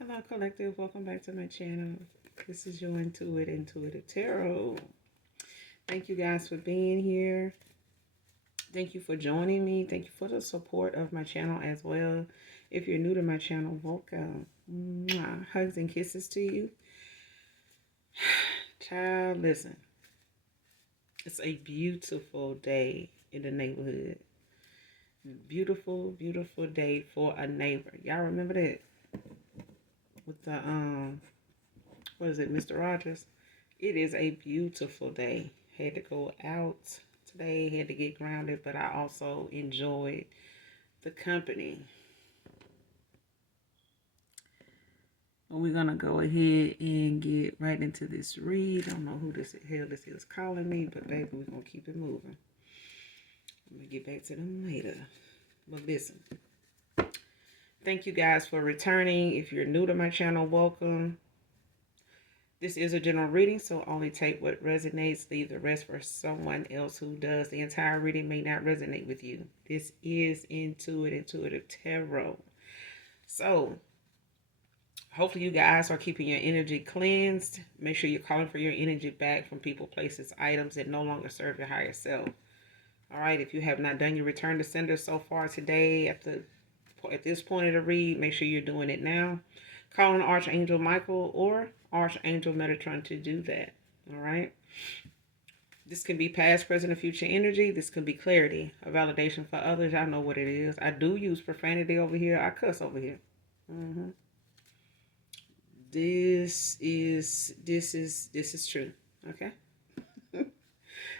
Hello, collective. Welcome back to my channel. This is your Intuitive Tarot. Thank you guys for being here. Thank you for joining me. Thank you for the support of my channel as well. If you're new to my channel, welcome. Mwah. Hugs and kisses to you. Child, listen. It's a beautiful day in the neighborhood. Beautiful, beautiful day for a neighbor. Y'all remember that? With the, what is it, Mr. Rogers? It is a beautiful day. Had to go out today, had to get grounded, but I also enjoyed the company. Well, we're gonna go ahead and get right into this read. I don't know who this hell this is calling me, but baby, we're gonna keep it moving. I'm gonna get back to them later. But listen, thank you guys for returning. If you're new to my channel, welcome. This is a general reading, so only take what resonates, leave the rest for someone else who does. The entire reading may not resonate with you. This is Intuitive Tarot. So, hopefully you guys are keeping your energy cleansed. Make sure you're calling for your energy back from people, places, items that no longer serve your higher self. All right, if you have not done your return to sender so far today, at this point of the read, make sure you're doing it now. Call on Archangel Michael or Archangel Metatron to do that. All right. This can be past, present, or future energy. This can be clarity, a validation for others. Y'all know what it is. I do use profanity over here. I cuss over here. This is true. Okay.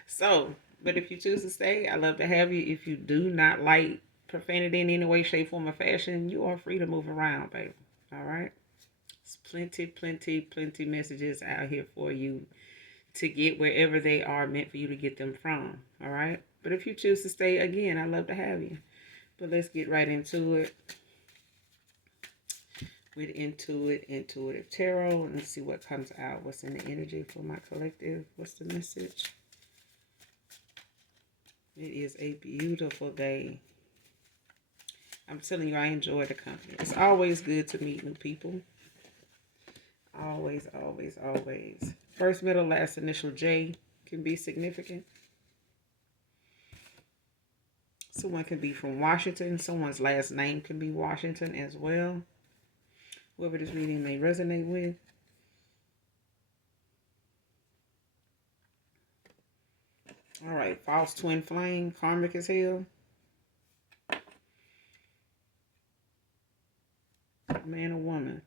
So, but if you choose to stay, I love to have you. If you do not like profanity in any way, shape, form, or fashion, you are free to move around, baby. All right. There's plenty messages out here for you to get wherever they are meant for you to get them from. All right. But if you choose to stay, again, I love to have you. But let's get right into it with Intuitive Tarot. And let's see what comes out. What's in the energy for my collective? What's the message? It is a beautiful day. I'm telling you, I enjoy the company. It's always good to meet new people. Always. First, middle, last initial J can be significant. Someone can be from Washington. Someone's last name can be Washington as well. Whoever this reading may resonate with. All right, false twin flame, karmic as hell. Man or woman.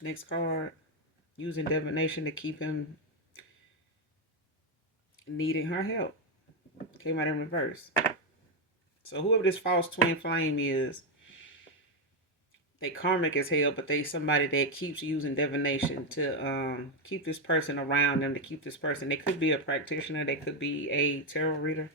Next card, using divination to keep him needing her help. Came out in reverse. So whoever this false twin flame is, they karmic as hell, but they somebody that keeps using divination to keep this person around them, to keep this person. They could be a practitioner, they could be a tarot reader.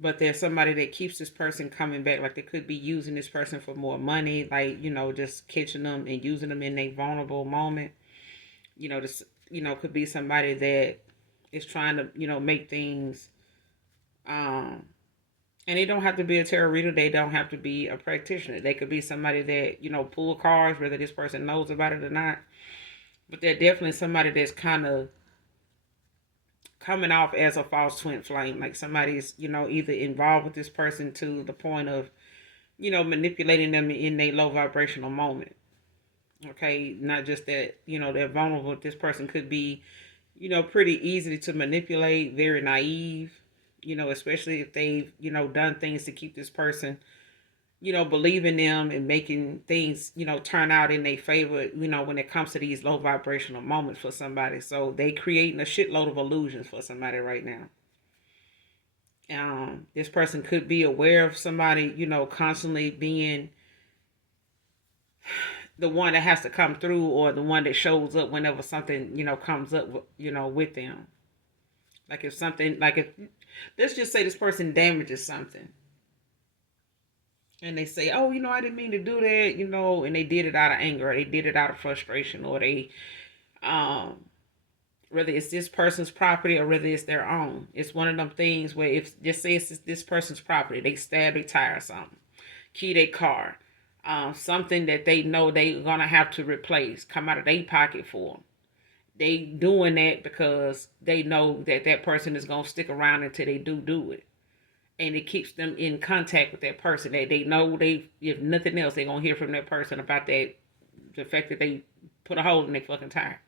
But there's somebody that keeps this person coming back. Like they could be using this person for more money, like, you know, just catching them and using them in a vulnerable moment. You know, this, you know, could be somebody that is trying to, you know, make things, and they don't have to be a tarot reader. They don't have to be a practitioner. They could be somebody that, you know, pull cards, whether this person knows about it or not. But they're definitely somebody that's kind of coming off as a false twin flame. Like somebody's, you know, either involved with this person to the point of, you know, manipulating them in a low vibrational moment. Okay, not just that, you know, they're vulnerable. This person could be, you know, pretty easy to manipulate, very naive, you know, especially if they've, you know, done things to keep this person, you know, believing them and making things, you know, turn out in their favor, you know, when it comes to these low vibrational moments for somebody. So they creating a shitload of illusions for somebody right now. This person could be aware of somebody, you know, constantly being the one that has to come through, or the one that shows up whenever something, you know, comes up, you know, with them. Like if something, like if, let's just say this person damages something. And they say, oh, you know, I didn't mean to do that, you know, and they did it out of anger, or they did it out of frustration, or they whether it's this person's property or whether it's their own. It's one of them things where if just say it's this person's property, they stab their tire or something, key their car, something that they know they're gonna have to replace, come out of their pocket for them. They doing that because they know that that person is gonna stick around until they do it, and it keeps them in contact with that person. They know they, if nothing else, they're gonna hear from that person about that, the fact that they put a hole in their fucking tire.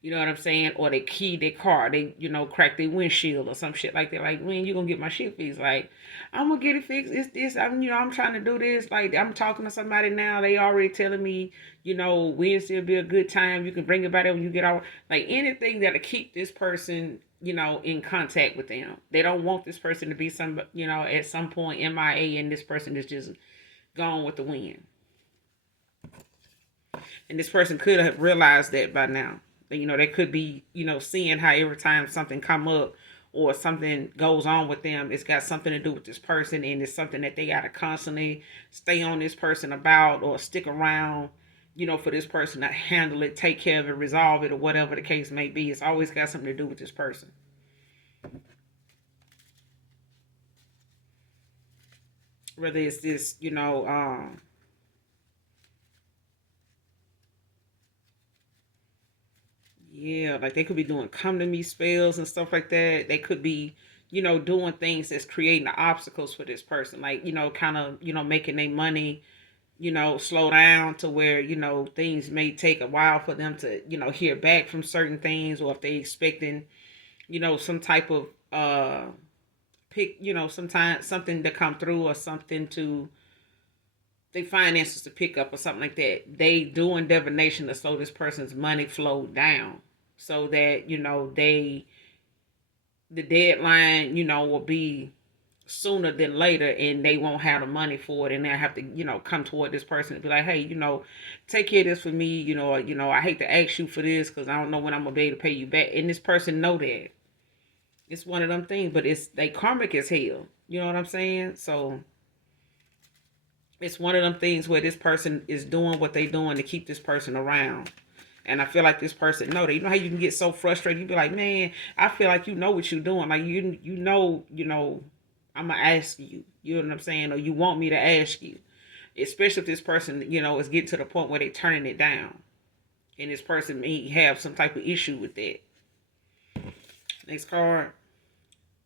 You know what I'm saying? Or they key their car. They, crack their windshield or some shit like that. Like, when you gonna get my shit fixed? Like, I'm gonna get it fixed. It's this. I'm trying to do this. Like, I'm talking to somebody now. They already telling me, Wednesday will be a good time. You can bring it by there when you get out. Like, anything that'll keep this person, in contact with them. They don't want this person to be at some point MIA, and this person is just gone with the wind. And this person could have realized that by now. They could be, seeing how every time something come up or something goes on with them, it's got something to do with this person, and it's something that they got to constantly stay on this person about, or stick around, for this person to handle it, take care of it, resolve it, or whatever the case may be. It's always got something to do with this person. Whether it's this, yeah, like they could be doing come to me spells and stuff like that. They could be, doing things that's creating the obstacles for this person. Like, kind of, making their money, slow down to where, things may take a while for them to, hear back from certain things, or if they expecting, some type of pick, sometimes something to come through, or something to they finances to pick up or something like that. They doing divination to slow this person's money flow down, so that the deadline will be sooner than later, and they won't have the money for it, and they'll have to come toward this person and be like, hey, take care of this for me, I hate to ask you for this because I don't know when I'm gonna be able to pay you back, and this person know that. It's one of them things, but it's they karmic as hell, you know what I'm saying? So it's one of them things where this person is doing what they doing to keep this person around. And I feel like this person know that. You know how you can get so frustrated? You be like, man, I feel like you know what you're doing. Like I'm gonna ask you. You know what I'm saying? Or you want me to ask you. Especially if this person, is getting to the point where they turning it down. And this person may have some type of issue with that. Next card.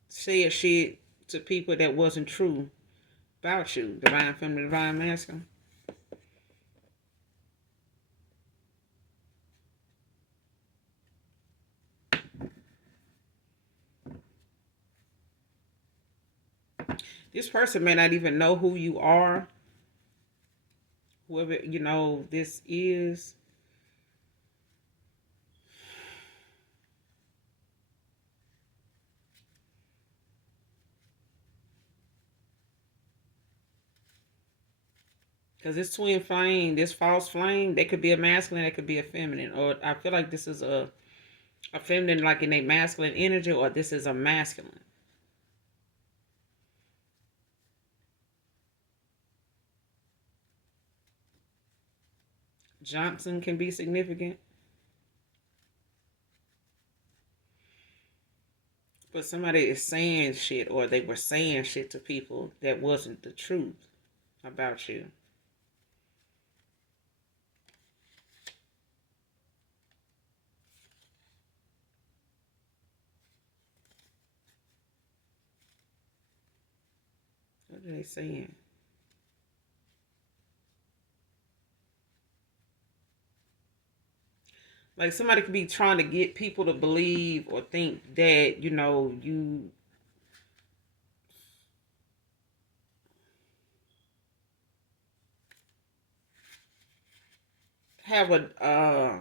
Said shit to people that wasn't true about you. Divine feminine, divine masculine. This person may not even know who you are. Whoever, this is. Because this twin flame, this false flame, they could be a masculine, they could be a feminine. Or I feel like this is a feminine, like in a masculine energy, or this is a masculine. Johnson can be significant. But somebody is saying shit, or they were saying shit to people that wasn't the truth about you. What are they saying? Like somebody could be trying to get people to believe or think that, you have a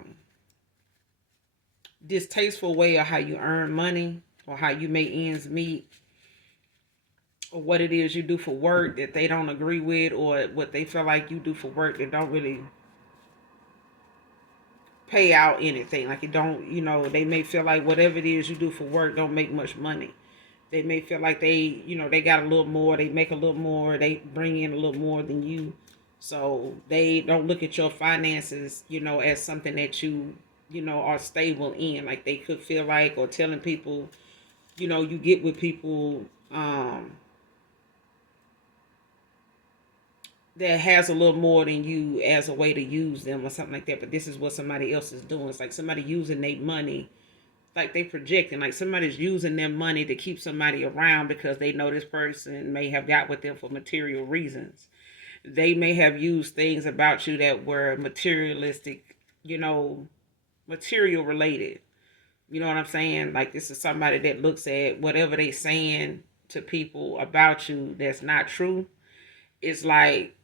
distasteful way of how you earn money, or how you make ends meet, or what it is you do for work that they don't agree with, or what they feel like you do for work that don't really pay out anything. Like it don't, they may feel like whatever it is you do for work don't make much money. They may feel like they got a little more, they make a little more, they bring in a little more than you. So they don't look at your finances, as something that you are stable in. Like they could feel like, or telling people, you get with people that has a little more than you as a way to use them or something like that. But this is what somebody else is doing. It's like somebody using their money, like they projecting, like somebody's using their money to keep somebody around because they know this person may have got with them for material reasons. They may have used things about you that were materialistic, material related. You know what I'm saying? Like this is somebody that looks at whatever they saying to people about you that's not true. It's like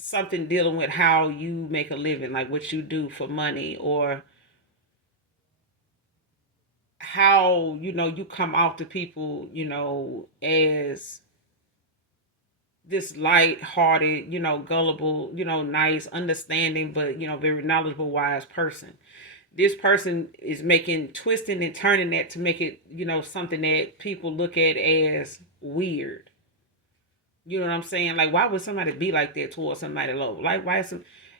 something dealing with how you make a living, like what you do for money, or how you come off to people, as this light-hearted, gullible, nice, understanding, but very knowledgeable, wise person. This person is making, twisting and turning that to make it, something that people look at as weird. You know what I'm saying? Like, why would somebody be like that towards somebody low? Like, why is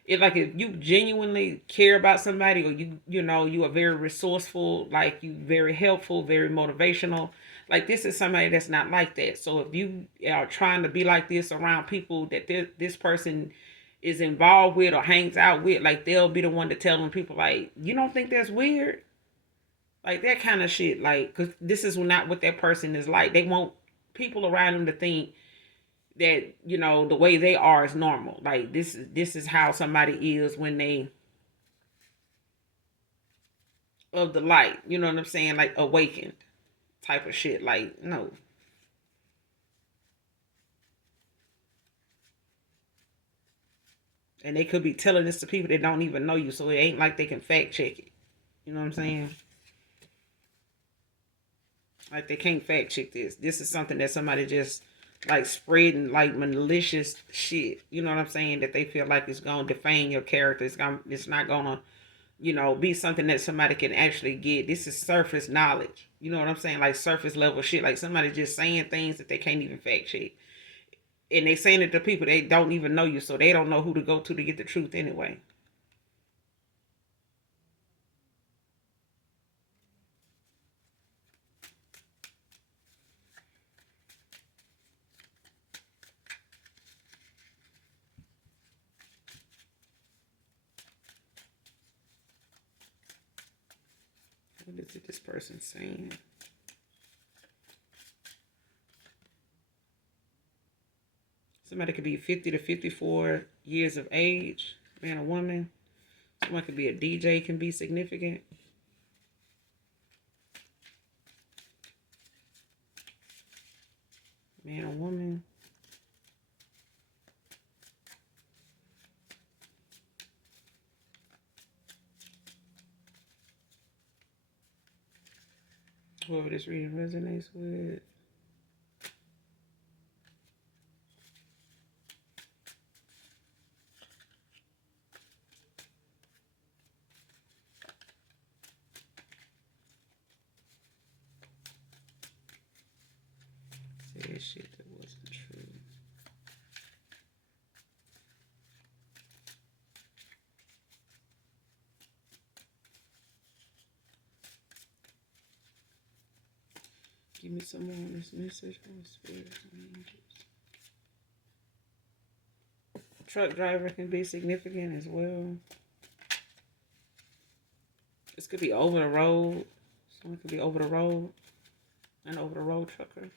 it like if you genuinely care about somebody, or you are very resourceful, like you very helpful, very motivational. Like this is somebody that's not like that. So if you are trying to be like this around people that this person is involved with or hangs out with, like they'll be the one to tell them people like, you don't think that's weird? Like that kind of shit. Like, cause this is not what that person is like. They want people around them to think that the way they are is normal. Like this is how somebody is when they of the light. You know what I'm saying? Like awakened type of shit. Like no. And they could be telling this to people that don't even know you, so it ain't like they can fact check it. You know what I'm saying? Like they can't fact check this. This is something that somebody just like spreading like malicious shit. You know what I'm saying? That they feel like it's gonna defame your character. It's not gonna be something that somebody can actually get. This is surface knowledge. You know what I'm saying? Like surface level shit. Like somebody just saying things that they can't even fact check. And they saying it to people they don't even know you, so they don't know who to go to get the truth anyway. What is it this person saying? Somebody could be 50 to 54 years of age, man or woman. Someone could be a DJ, can be significant. Man or woman. Whoever this reading resonates with. Say shit that wasn't true. Give me some more on this message from the spirit and angels. Truck driver can be significant as well. This could be over the road. Someone could be over the road. An over the road trucker.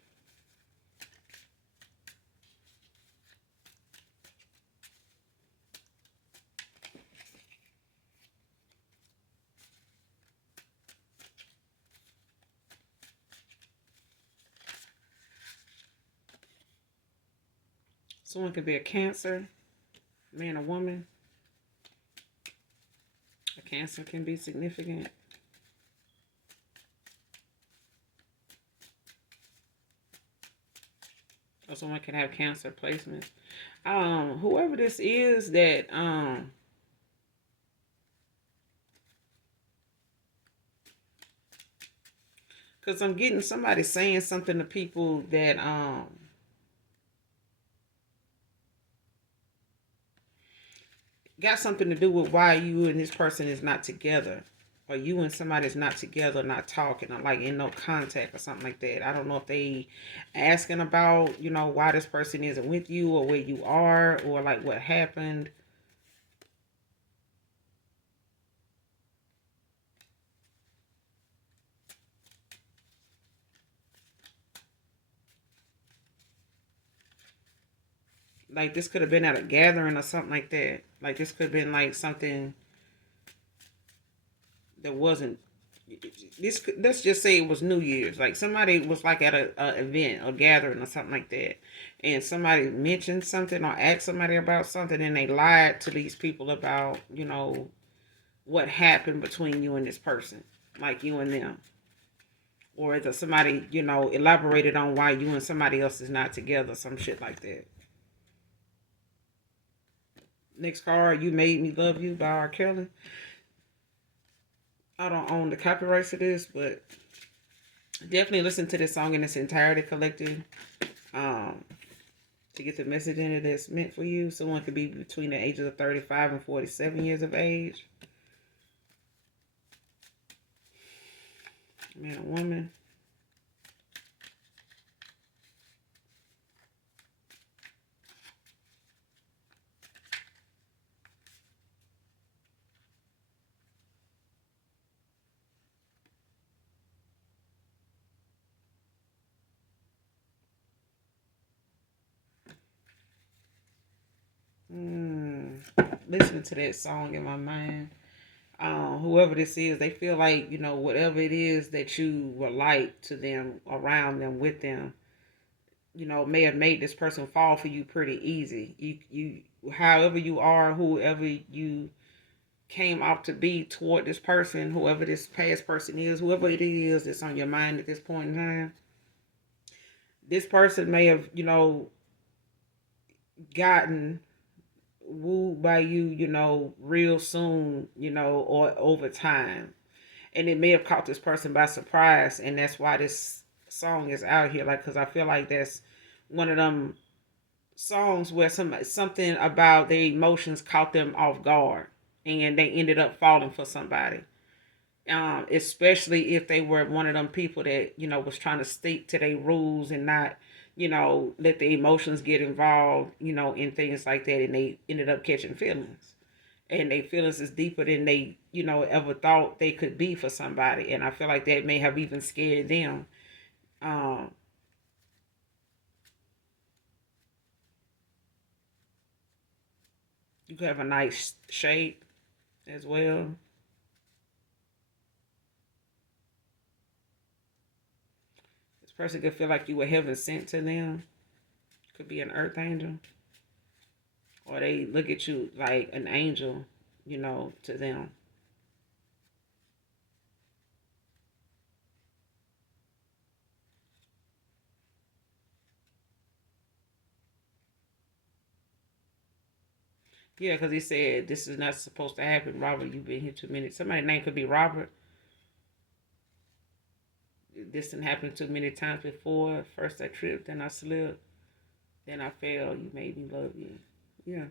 Someone could be a Cancer, man or woman. A Cancer can be significant. Or someone can have Cancer placements. Whoever this is that because I'm getting somebody saying something to people that got something to do with why you and this person is not together, or you and somebody is not together, not talking, or like in no contact or something like that. I don't know if they asking about, why this person isn't with you or where you are or like what happened. Like this could have been at a gathering or something like that. Like this could have been like something that wasn't. Let's just say it was New Year's. Like somebody was like at a event or gathering or something like that, and somebody mentioned something or asked somebody about something, and they lied to these people about what happened between you and this person, like you and them, or that somebody elaborated on why you and somebody else is not together, some shit like that. Next card, "You Made Me Love You" by R. Kelly. I don't own the copyrights to this, but definitely listen to this song in its entirety collected, um, to get the message in it that's meant for you. Someone could be between the ages of 35 and 47 years of age. Man or woman. Listening to that song in my mind. Whoever this is, they feel like, whatever it is that you were like to them, around them, with them, may have made this person fall for you pretty easy. However you are, whoever you came out to be toward this person, whoever this past person is, whoever it is that's on your mind at this point in time, this person may have, gotten wooed by you, real soon, or over time. And it may have caught this person by surprise. And that's why this song is out here. Like, because I feel like that's one of them songs where something about their emotions caught them off guard. And they ended up falling for somebody. Especially if they were one of them people that was trying to stick to their rules and not let the emotions get involved in things like that, and they ended up catching feelings, and their feelings is deeper than they ever thought they could be for somebody, and I feel like that may have even scared them. um you could have a nice shape as well. This person could feel like you were heaven sent to them. Could be an earth angel, or they look at you like an angel, to them. Yeah, because he said this is not supposed to happen. Robert, you've been here 2 minutes. Somebody's name could be Robert. This didn't happen too many times before. First I tripped, then I slipped, then I fell. You made me love you. Yeah.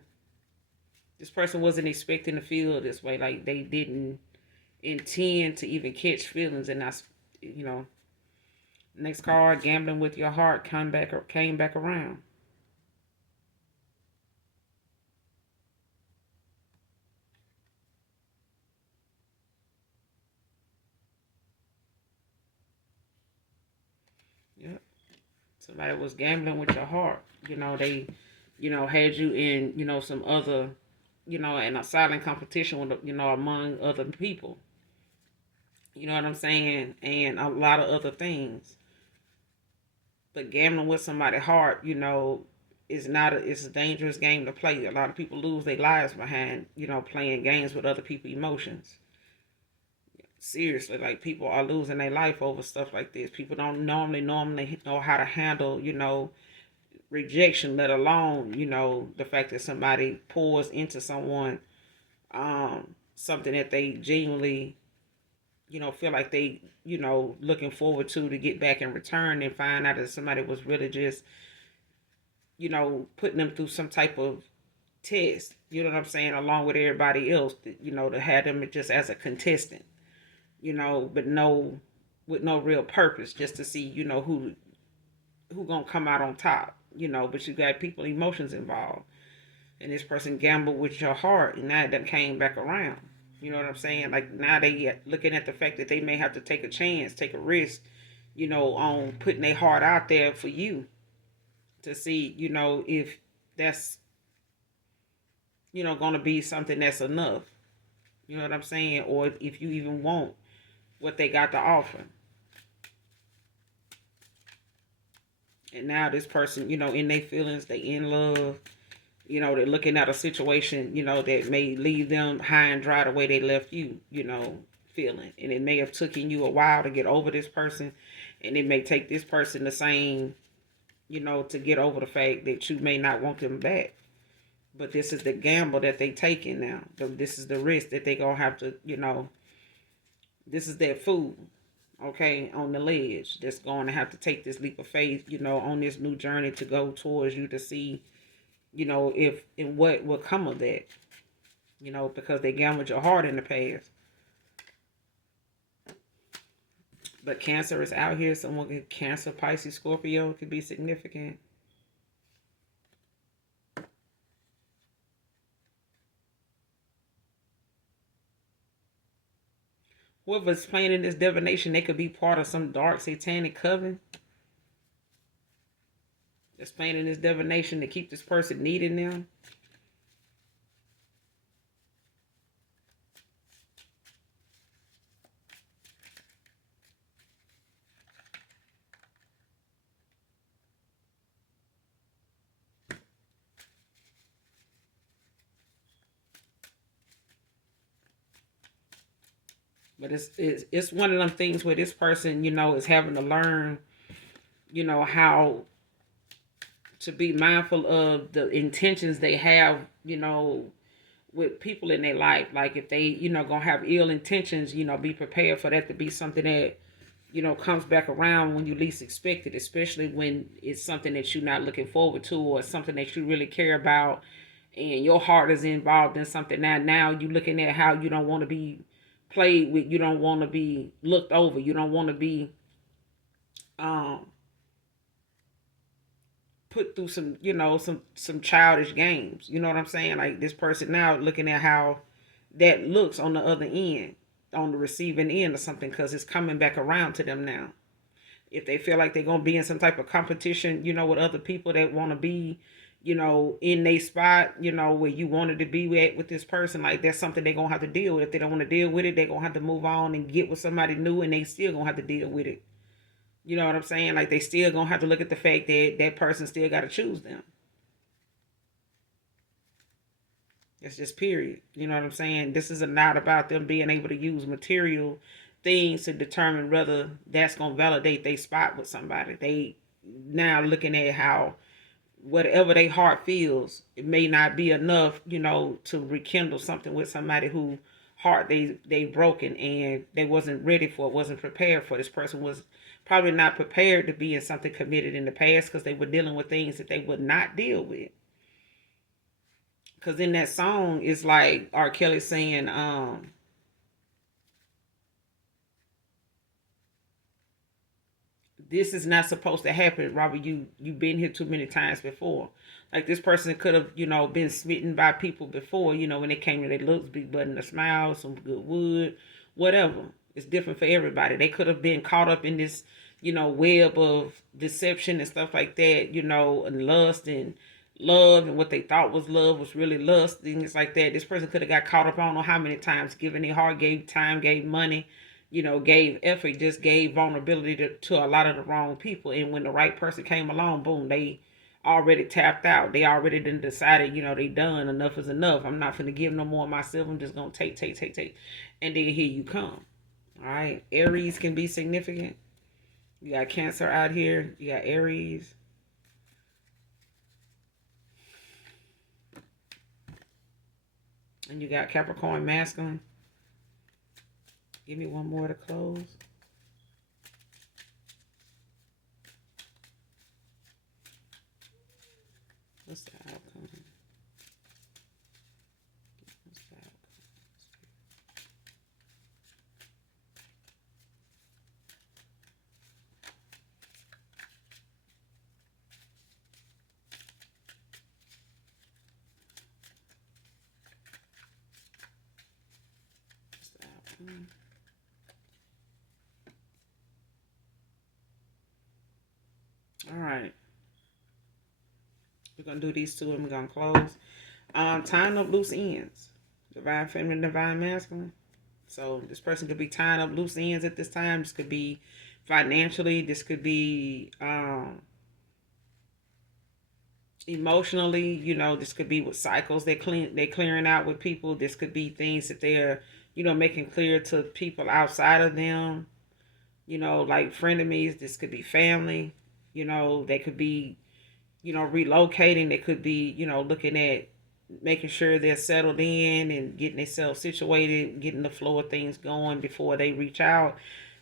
This person wasn't expecting to feel this way. Like they didn't intend to even catch feelings, and that's you know. Next card, "Gambling with Your Heart" came back around. Yep. Somebody was gambling with your heart. They, had you in, some other, in a silent competition with, among other people. You know what I'm saying? And a lot of other things. But gambling with somebody's heart, is not it's a dangerous game to play. A lot of people lose their lives behind, playing games with other people's emotions. Seriously, like people are losing their life over stuff like this. People don't normally know how to handle, rejection, let alone, the fact that somebody pours into someone something that they genuinely, feel like they, looking forward to get back in return, and find out that somebody was really just, putting them through some type of test, you know what I'm saying, along with everybody else, you know, to have them just as a contestant, you know, but no, with no real purpose, just to see, you know, who gonna come out on top, you know. But you got people emotions involved, and this person gambled with your heart, and now that came back around. You know what I'm saying? Like now they looking at the fact that they may have to take a chance, take a risk, you know, on putting their heart out there for you to see, you know, if that's, you know, gonna be something that's enough. You know what I'm saying? Or if you even want what they got to offer. And now this person, you know, in their feelings, they in love, you know, they're looking at a situation, you know, that may leave them high and dry the way they left you, you know, feeling. And it may have taken you a while to get over this person. And it may take this person the same, you know, to get over the fact that you may not want them back. But this is the gamble that they taking now. This is the risk that they gonna have to, you know, this is their food, okay, on the ledge. That's going to have to take this leap of faith, you know, on this new journey to go towards you to see, you know, if and what will come of that, you know, because they gambled your heart in the past. But Cancer is out here. Someone get Cancer, Pisces, Scorpio could be significant. Whoever's playing in this divination, they could be part of some dark satanic coven that's playing in this divination to keep this person needing them. But it's one of them things where this person, you know, is having to learn, you know, how to be mindful of the intentions they have, you know, with people in their life. Like if they, you know, gonna have ill intentions, you know, be prepared for that to be something that, you know, comes back around when you least expect it, especially when it's something that you're not looking forward to or something that you really care about and your heart is involved in something. Now you're looking at how you don't want to be played with, you don't want to be looked over, you don't want to be um put through some, you know, some childish games. You know what I'm saying? Like this person now looking at how that looks on the other end, on the receiving end or something, because it's coming back around to them now. If they feel like they're gonna be in some type of competition, you know, with other people that want to be, you know, in their spot, you know, where you wanted to be with this person, like that's something they're gonna have to deal with. If they don't want to deal with it, they're gonna have to move on and get with somebody new, and they still gonna have to deal with it. You know what I'm saying? Like they still gonna have to look at the fact that that person still got to choose them. It's just period. You know what I'm saying? This is not about them being able to use material things to determine whether that's gonna validate their spot with somebody. They now looking at how whatever their heart feels, it may not be enough, you know, to rekindle something with somebody who heart they broken and they wasn't ready for it, wasn't prepared for. This person was probably not prepared to be in something committed in the past because they were dealing with things that they would not deal with. Because in that song, it's like R. Kelly saying, this is not supposed to happen, Robert. You've been here too many times before. Like this person could have, you know, been smitten by people before, you know, when they came to their looks, big button, a smile, some good wood, whatever. It's different for everybody. They could have been caught up in this, you know, web of deception and stuff like that, you know, and lust and love, and what they thought was love was really lust, things like that. This person could have got caught up on how many times, given their heart, gave time, gave money, you know, gave effort, just gave vulnerability to a lot of the wrong people. And when the right person came along, boom, they already tapped out. They already done decided, you know, they done. Enough is enough. I'm not finna give no more of myself. I'm just gonna take. And then here you come. All right. Aries can be significant. You got Cancer out here. You got Aries. And you got Capricorn masculine. Give me one more to close. What's the outcome? All right. We're going to do these two and we're going to close. Tying up loose ends. Divine feminine, divine masculine. So this person could be tying up loose ends at this time. This could be financially. This could be emotionally. You know, this could be with cycles they're clearing out with people. This could be things that they're, you know, making clear to people outside of them. You know, like frenemies. This could be family. You know, they could be, you know, relocating. They could be, you know, looking at making sure they're settled in and getting themselves situated, getting the flow of things going before they reach out.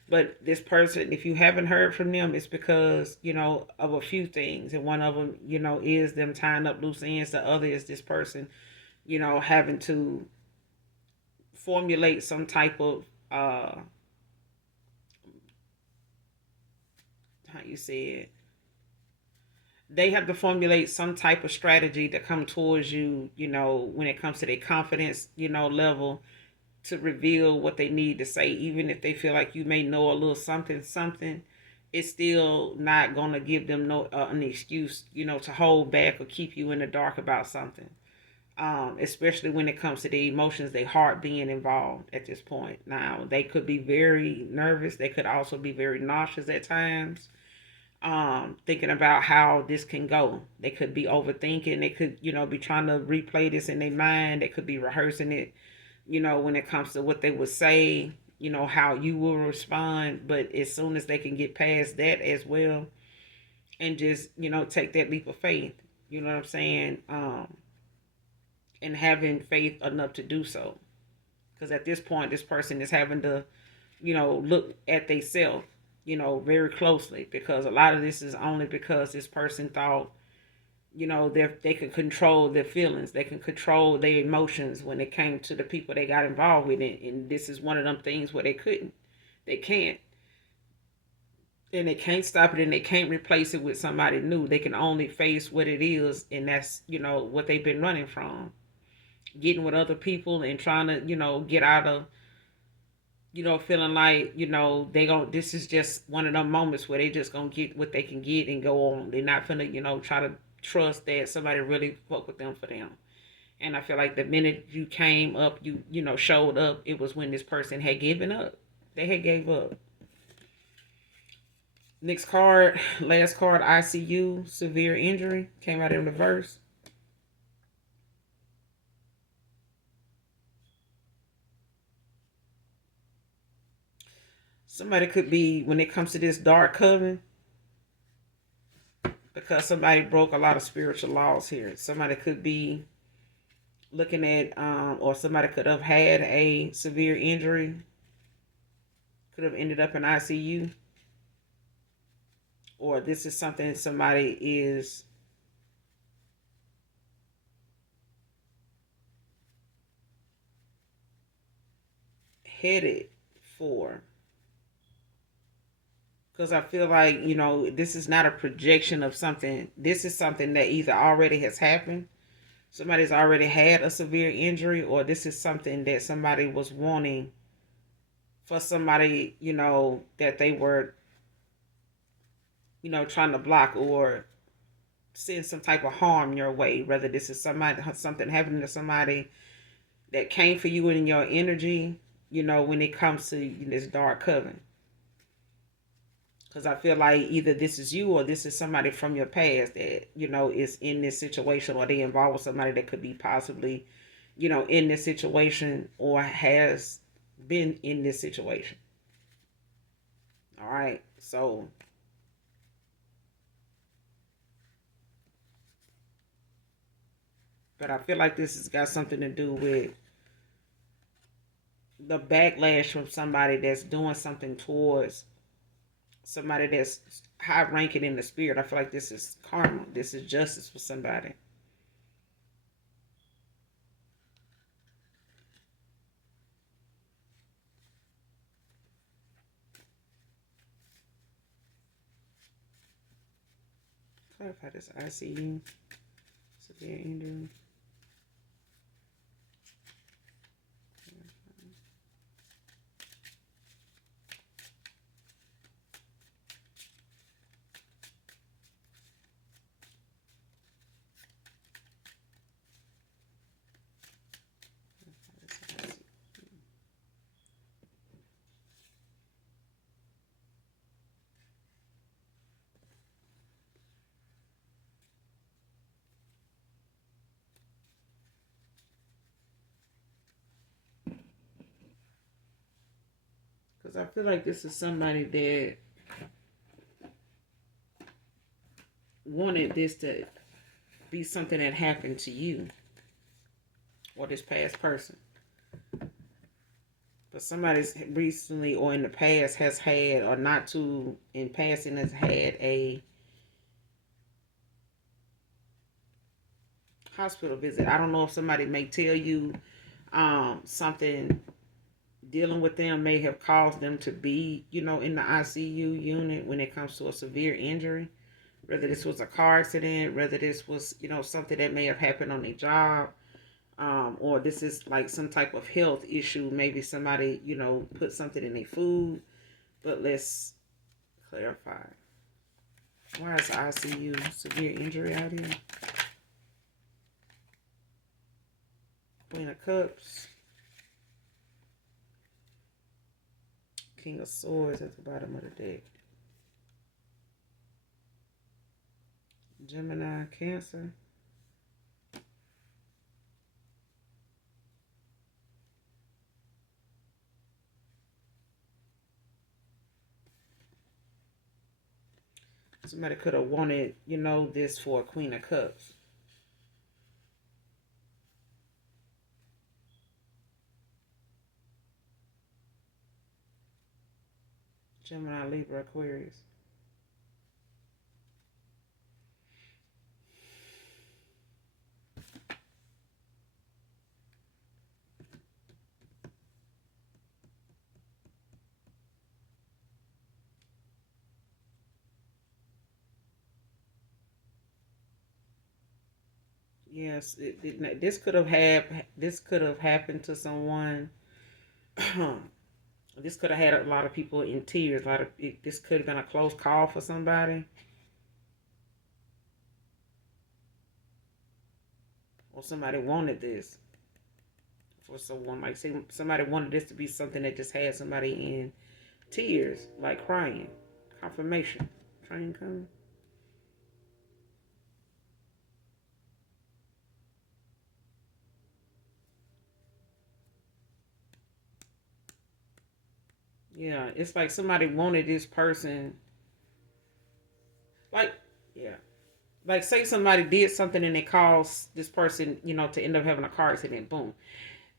But this person, if you haven't heard from them, it's because, you know, of a few things. And one of them, you know, is them tying up loose ends. The other is this person, you know, having to formulate some type of, how you say it, they have to formulate some type of strategy to come towards you, you know, when it comes to their confidence, you know, level, to reveal what they need to say. Even if they feel like you may know a little something, it's still not going to give them no an excuse, you know, to hold back or keep you in the dark about something. Especially when it comes to the emotions, their heart being involved at this point. Now, they could be very nervous. They could also be very nauseous at times, thinking about how this can go. They could be overthinking. They could, you know, be trying to replay this in their mind. They could be rehearsing it, you know, when it comes to what they would say, you know, how you will respond. But as soon as they can get past that as well and just, you know, take that leap of faith, you know what I'm saying? And having faith enough to do so. Because at this point, this person is having to, you know, look at themselves, you know, very closely. Because a lot of this is only because this person thought, you know, they could control their feelings. They can control their emotions when it came to the people they got involved with. And this is one of them things where they couldn't. They can't. And they can't stop it and they can't replace it with somebody new. They can only face what it is. And that's, you know, what they've been running from. Getting with other people and trying to, you know, get out of, you know, feeling like, you know, this is just one of them moments where they just gonna get what they can get and go on. They're not finna, you know, try to trust that somebody really fuck with them for them. And I feel like the minute you came up, you know, showed up, it was when this person had given up. They had gave up. Next card, last card, ICU, severe injury, came out in reverse. Somebody could be, when it comes to this dark coven, because somebody broke a lot of spiritual laws here. Somebody could be looking at, or somebody could have had a severe injury, could have ended up in ICU, or this is something somebody is headed for. Because I feel like, you know, this is not a projection of something. This is something that either already has happened, somebody's already had a severe injury, or this is something that somebody was wanting for somebody, you know, that they were, you know, trying to block or send some type of harm your way. Whether this is something happening to somebody that came for you in your energy, you know, when it comes to this dark coven. Because I feel like either this is you or this is somebody from your past that, you know, is in this situation, or they involved with somebody that could be possibly, you know, in this situation or has been in this situation. All right. So, but I feel like this has got something to do with the backlash from somebody that's doing something towards somebody that's high ranking in the spirit. I feel like this is karma. This is justice for somebody. Clarify this. ICU. Severe injury. Because I feel like this is somebody that wanted this to be something that happened to you or this past person. But somebody's recently or in the past has had, or not too in passing, has had a hospital visit. I don't know if somebody may tell you something dealing with them may have caused them to be, in the ICU unit when it comes to a severe injury. Whether this was a car accident, whether this was, something that may have happened on their job, or this is like some type of health issue. Maybe somebody, put something in their food. But let's clarify. Why is ICU severe injury out here? Queen of Cups. King of Swords at the bottom of the deck. Gemini, Cancer. Somebody could have wanted, this for a Queen of Cups. Gemini, Libra, Aquarius. Yes, this could have happened to someone. This could have had a lot of people in tears. This could have been a close call for somebody, or somebody wanted this for someone. Like, say somebody wanted this to be something that just had somebody in tears, like crying. Confirmation. Train coming. Yeah, it's like somebody wanted this person. Like, yeah. Like, say somebody did something and it caused this person, to end up having a car accident. Boom.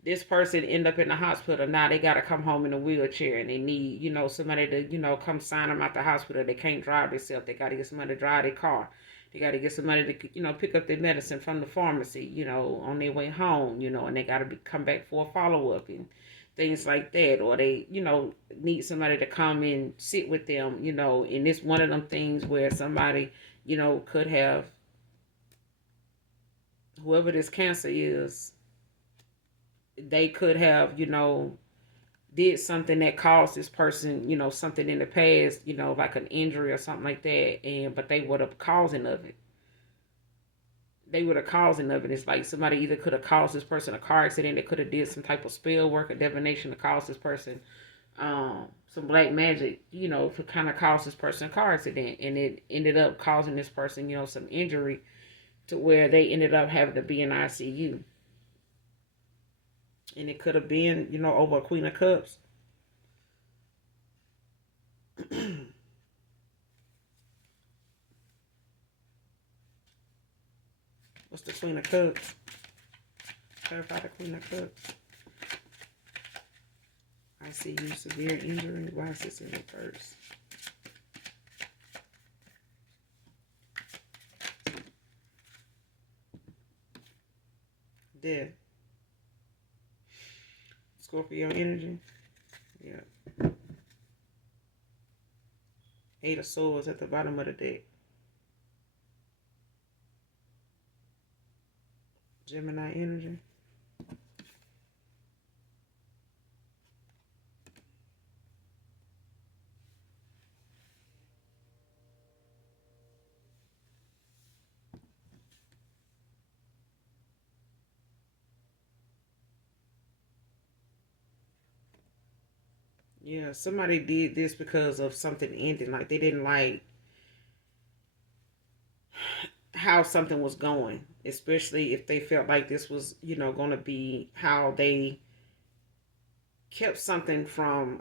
This person end up in the hospital. Now they got to come home in a wheelchair and they need, somebody to, come sign them out the hospital. They can't drive themselves. They got to get somebody to drive their car. They got to get somebody to, pick up their medicine from the pharmacy, on their way home, and they got to come back for a follow-up and things like that. Or they, need somebody to come and sit with them, and it's one of them things where somebody, could have, whoever this Cancer is, they could have, did something that caused this person, something in the past, like an injury or something like that, but they were the causing of it. They were the causing of it. It's like somebody either could have caused this person a car accident, they could have did some type of spell work or divination to cause this person some black magic, to kind of cause this person a car accident, and it ended up causing this person, some injury to where they ended up having to be in ICU. And it could have been, over a Queen of Cups. What's the Queen of Cups? Clarify the Queen of Cups. I see you severe injury. Why is this in reverse? Death. Scorpio energy. Yeah. Eight of Swords at the bottom of the deck. Gemini energy. Yeah, somebody did this because of something ending. Like, they didn't like how something was going, especially if they felt like this was, going to be how they kept something from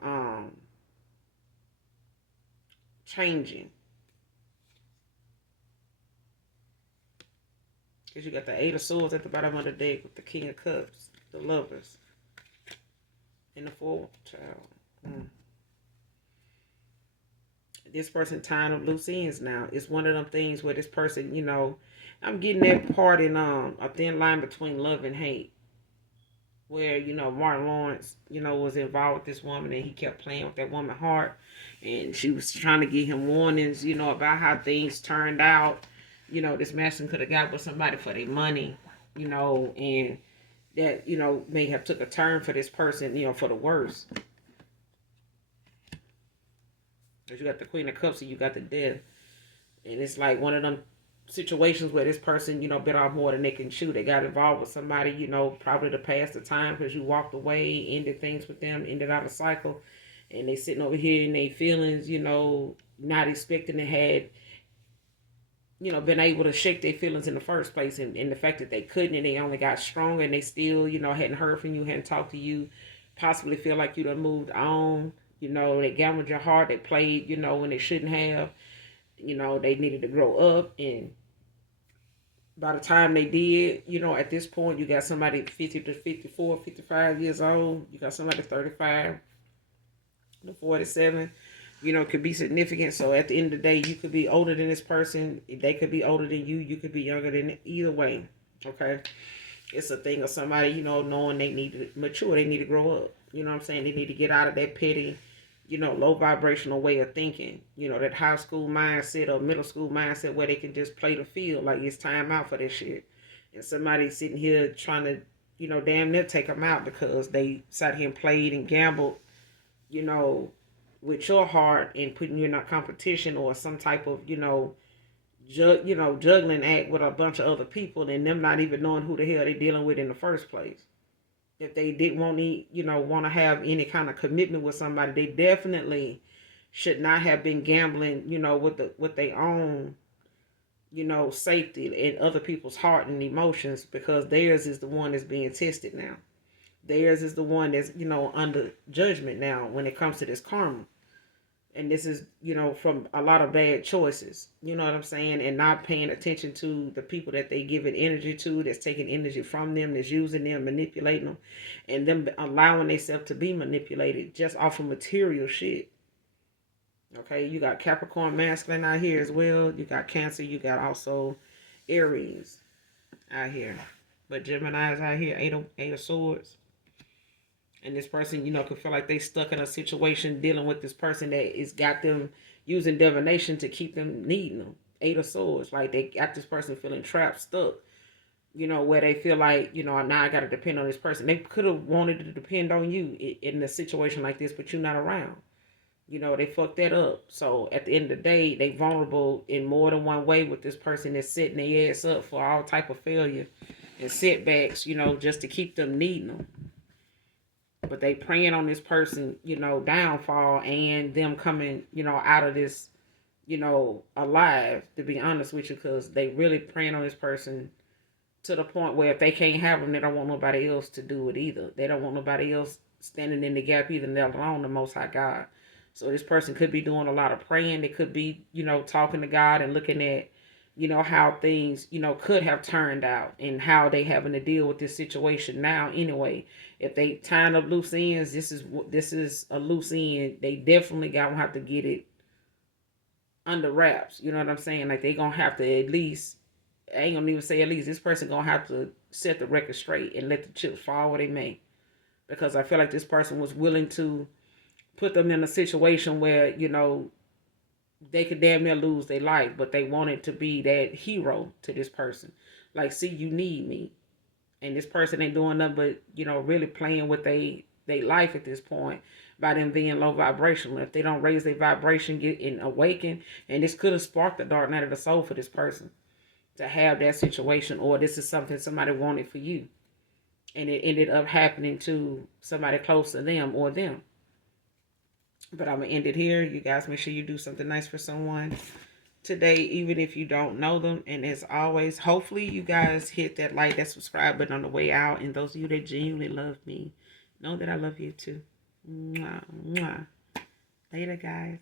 changing. Because you got the Eight of Swords at the bottom of the deck with the King of Cups, the Lovers, and the Four Child. This person tying up loose ends now. It's one of them things where this person, you know, I'm getting that part in a thin line between love and hate. Where, you know, Martin Lawrence, you know, was involved with this woman and he kept playing with that woman's heart. And she was trying to give him warnings, you know, about how things turned out. You know, this masculine could have got with somebody for their money, you know, and that, you know, may have took a turn for this person, you know, for the worse. Because you got the Queen of Cups and you got the Death. And it's like one of them situations where this person, you know, bit off more than they can chew. They got involved with somebody, you know, probably to pass the time because you walked away, ended things with them, ended out a cycle. And they sitting over here in their feelings, you know, not expecting to had, you know, been able to shake their feelings in the first place. And the fact that they couldn't and they only got stronger and they still, you know, hadn't heard from you, hadn't talked to you, possibly feel like you done moved on. You know, they gambled your heart. They played, you know, when they shouldn't have. You know, they needed to grow up. And by the time they did, you know, at this point, you got somebody 50 to 54, 55 years old. You got somebody 35 to 47. You know, could be significant. So at the end of the day, you could be older than this person. They could be older than you. You could be younger than either way. Okay. It's a thing of somebody, you know, knowing they need to mature. They need to grow up. You know what I'm saying? They need to get out of that petty, you know, low vibrational way of thinking. You know, that high school mindset or middle school mindset where they can just play the field like it's time out for this shit. And somebody sitting here trying to, you know, damn near take them out because they sat here and played and gambled, you know, with your heart and putting you in a competition or some type of, you know, juggling act with a bunch of other people and them not even knowing who the hell they're dealing with in the first place. If they didn't want to, you know, want to have any kind of commitment with somebody, they definitely should not have been gambling, you know, with their own, you know, safety and other people's heart and emotions because theirs is the one that's being tested now. Theirs is the one that's, you know, under judgment now when it comes to this karma. And this is, you know, from a lot of bad choices, you know what I'm saying, and not paying attention to the people that they give it energy to, that's taking energy from them, that's using them, manipulating them, and them allowing themselves to be manipulated just off of material shit. Okay, you got Capricorn masculine out here as well. You got Cancer. You got also Aries out here, but Gemini's out here. Eight of Swords. And this person, you know, could feel like they stuck in a situation dealing with this person that is got them using divination to keep them needing them. Eight of Swords. Like they got this person feeling trapped, stuck. You know, where they feel like, you know, now I got to depend on this person. They could have wanted to depend on you in a situation like this, but you're not around. You know, they fucked that up. So at the end of the day, they vulnerable in more than one way with this person that's setting their ass up for all type of failure and setbacks, you know, just to keep them needing them. But they praying on this person, you know, downfall and them coming, you know, out of this, you know, alive, to be honest with you, because they really praying on this person to the point where if they can't have them, they don't want nobody else to do it either. They don't want nobody else standing in the gap either, let alone the Most High God. So this person could be doing a lot of praying. They could be, you know, talking to God and looking at, you know, how things, you know, could have turned out and how they having to deal with this situation now anyway. If they tying up loose ends, this is a loose end. They definitely gonna have to get it under wraps. You know what I'm saying? Like they gonna have to at least, I ain't gonna even say at least, this person gonna have to set the record straight and let the chips fall where they may. Because I feel like this person was willing to put them in a situation where, you know, they could damn near lose their life, but they wanted to be that hero to this person. Like, see, you need me. And this person ain't doing nothing but, you know, really playing with they life at this point by them being low vibrational. If they don't raise their vibration, get and awaken, and this could have sparked the dark night of the soul for this person to have that situation, or this is something somebody wanted for you. And it ended up happening to somebody close to them or them. But I'm going to end it here. You guys make sure you do something nice for someone today, even if you don't know them. And as always, hopefully you guys hit that like, that subscribe button on the way out. And those of you that genuinely love me, know that I love you too. Mwah, mwah. Later, guys.